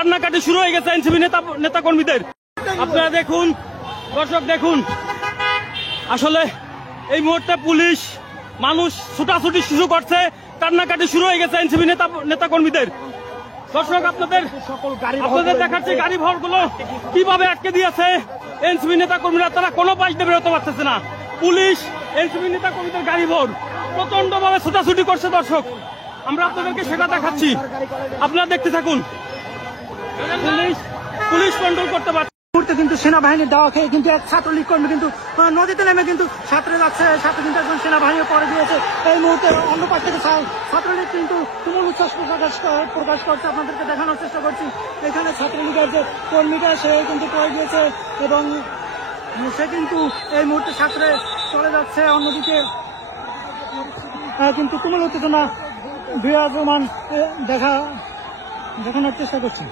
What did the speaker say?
কান্নাকাটি শুরু হয়ে গেছে এনসিপি নেতা কর্মীদের। আপনারা দেখুন, দর্শক দেখুন, আসলে এই মুহূর্তে পুলিশ মানুষ ছুটাছুটি শুরু করছে, কান্নাকাটি শুরু হয়ে গেছে এনসিপি নেতা কর্মীদের। দর্শক আপনাদের দেখাচ্ছে গাড়ি ভরগুলো কিভাবে আটকে দিয়েছে এনসিপি নেতা কর্মীরা, তারা কোনো পাশ দিয়ে বেরোতে পারতেছে না। পুলিশ এনসিপি নেতা কর্মীদের গাড়ি ভর প্রচন্ড ভাবে ছুটাছুটি করছে। দর্শক আমরা আপনাদেরকে সেটা দেখাচ্ছি, আপনারা দেখতে থাকুন। পুলিশ কন্ট্রোল করতে পারছে মুহূর্তে কিন্তু সেনাবাহিনীর দেওয়া খেয়ে কিন্তু এক ছাত্রলীগ কর্মী কিন্তু নদীতে নেমে কিন্তু সাঁতরে যাচ্ছে, সাথে কিন্তু একজন সেনাবাহিনী পরে দিয়েছে। এই মুহূর্তে অন্য পাশ থেকে ছাত্রলীগ কিন্তু তুমুল উচ্ছ্বাস প্রকাশ করছে, আপনাদেরকে দেখানোর চেষ্টা করছি। এখানে ছাত্রলীগের যে কর্মীটা সে কিন্তু পরে দিয়েছে এবং সে কিন্তু এই মুহূর্তে সাঁতরে চলে যাচ্ছে। অন্যদিকে কিন্তু তুমুল উত্তেজনা বিরাজমান দেখানোর চেষ্টা করছি।